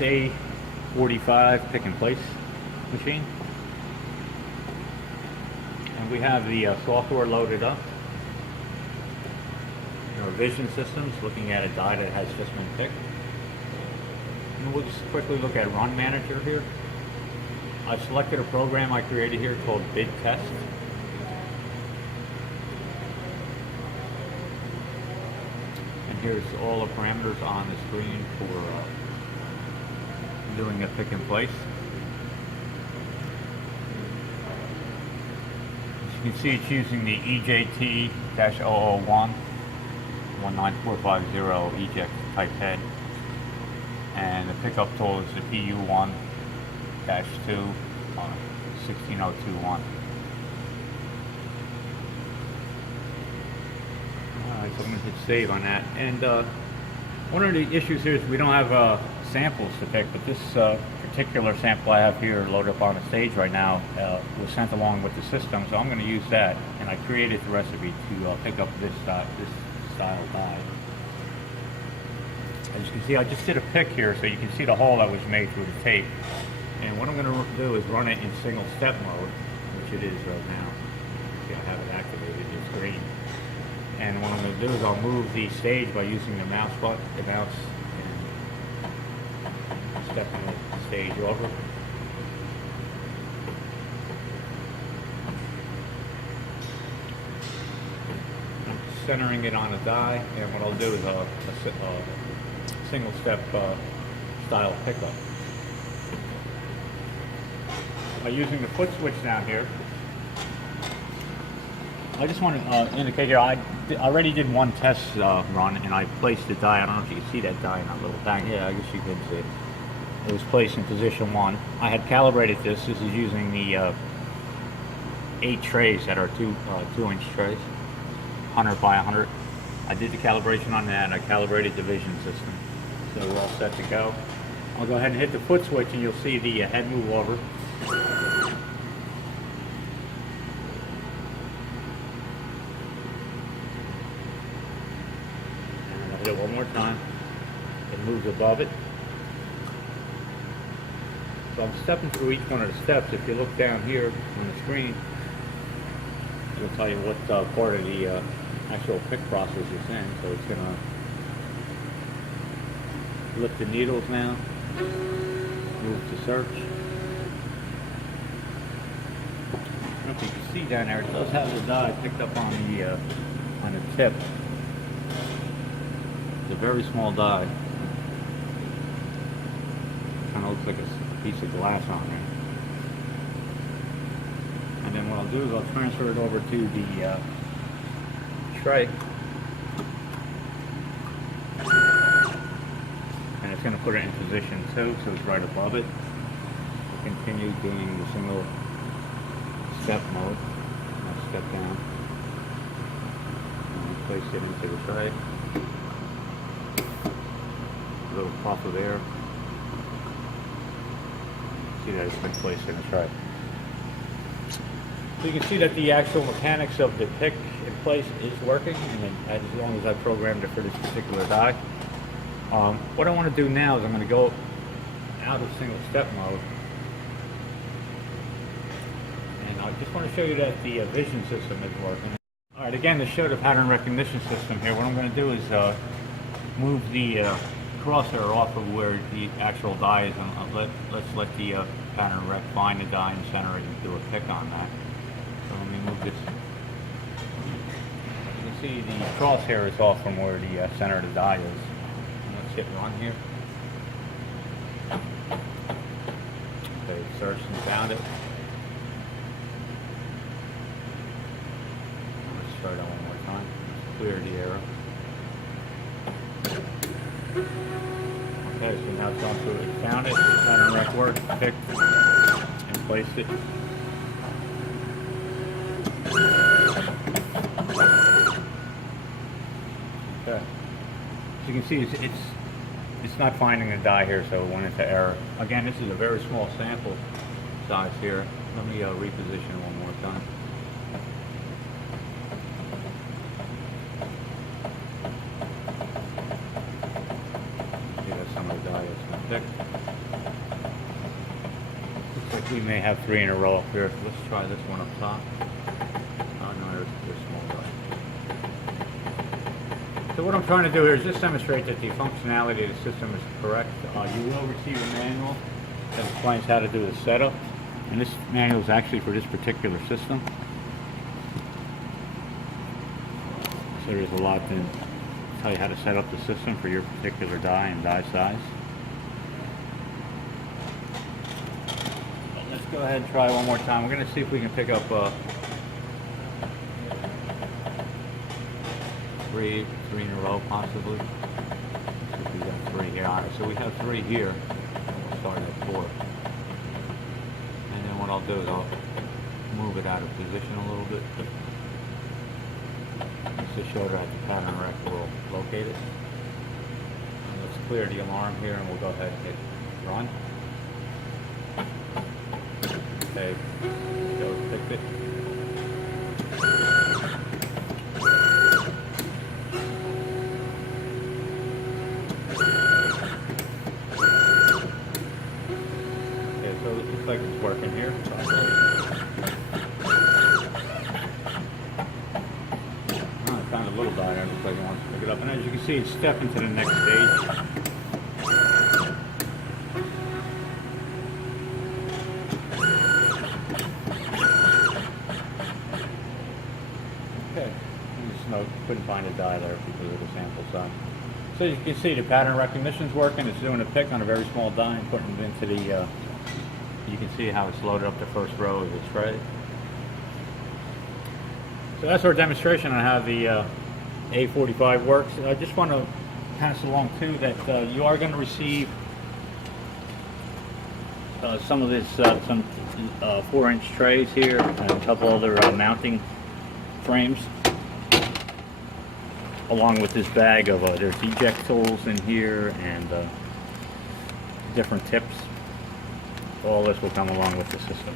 Royce A45 pick and place machine. And we have the software loaded up. Our vision systems, looking at a die that has just been picked. And we'll just quickly look at Run Manager here. I've selected a program I created here called Bid Test. And here's all the parameters on the screen for doing a pick and place. As you can see, it's using the EJT-001 19450 eject type head, and the pickup tool is the PU1-2 16021. Alright, so I'm going to hit save on that. And one of the issues here is we don't have samples to pick, but this particular sample I have here loaded up on the stage right now was sent along with the system, so I'm going to use that. And I created the recipe to pick up this style die. As you can see, I just did a pick here so you can see the hole that was made through the tape. And what I'm going to do is run it in single step mode, which it is right now. See, I have it activated, it's green. And what I'm going to do is I'll move the stage by using the mouse button, and stepping the stage over. Centering it on a die, and what I'll do is a single step style pickup. By using the foot switch down here, I just want to indicate here, I already did one test run, and I placed the die. I don't know if you can see that die in that little bag. Yeah, I guess you can see it. It was placed in position 1. I had calibrated this. This is using the 8 trays that are 2-inch trays. 100 by 100. I did the calibration on that, and I calibrated the vision system. So we're all set to go. I'll go ahead and hit the foot switch, and you'll see the head move over. And I'll hit it one more time. It moves above it. So I'm stepping through each one of the steps. If you look down here on the screen, it'll tell you what part of the actual pick process it's in. So it's going to lift the needles now, move to search. I don't know if you can see down there, it does have the die picked up on the tip. It's a very small die. Kind of looks like a piece of glass on there. And then what I'll do is I'll transfer it over to the tray, and it's going to put it in position 2, so it's right above it. I'll continue doing the single step mode. I'll step down and place it into the tray. A little puff of air. See that it's been placed in the tray. So you can see that the actual mechanics of the pick in place is working, and as long as I programmed it for this particular die. What I want to do now is I'm going to go out of single step mode, and I just want to show you that the vision system is working. Alright, again, to show the pattern recognition system here, what I'm going to do is move the crosshair off of where the actual die is, and let's let the pattern rec find the die and center it and do a pick on that. So let me move this. You can see the crosshair is off from where the center of the die is. And let's hit run here. Okay, searched and found it. Let's try that one more time. Clear the error. Okay, so now it's gone through it. Found it, pattern rec worked, picked, and placed it. Okay. As you can see, it's not finding the die here, so it went into error. Again, this is a very small sample size here. Let me reposition it one more time. See, that's some of the die that's been picked. we may have 3 in a row up here. Let's try this one up top. Oh no, there's small die. So what I'm trying to do here is just demonstrate that the functionality of the system is correct. You will receive a manual that explains how to do the setup. And this manual is actually for this particular system. So there's a lot to tell you how to set up the system for your particular die and die size. But let's go ahead and try one more time. We're going to see if we can pick up three in a row possibly. Let's see if we got 3 here. Alright, so we have 3 here. We'll start at 4. And then what I'll do is I'll move it out of position a little bit. Just to show that the pattern rec will locate it. And let's clear the alarm here and we'll go ahead and hit run. Okay, so picked it. Okay, so it looks like it's working here. Found a little die there, looks like it wants to pick it up. And as you can see, it's stepping to the next stage. Okay, couldn't find a die there because of the sample size. So you can see the pattern recognition's working. It's doing a pick on a very small die and putting it into the, you can see how it's loaded up the first row of the tray. So that's our demonstration on how the A45 works. I just want to pass along too that you are going to receive some of this, some 4-inch trays here and a couple other mounting frames, along with this bag of there's eject tools in here and different tips. All this will come along with the system.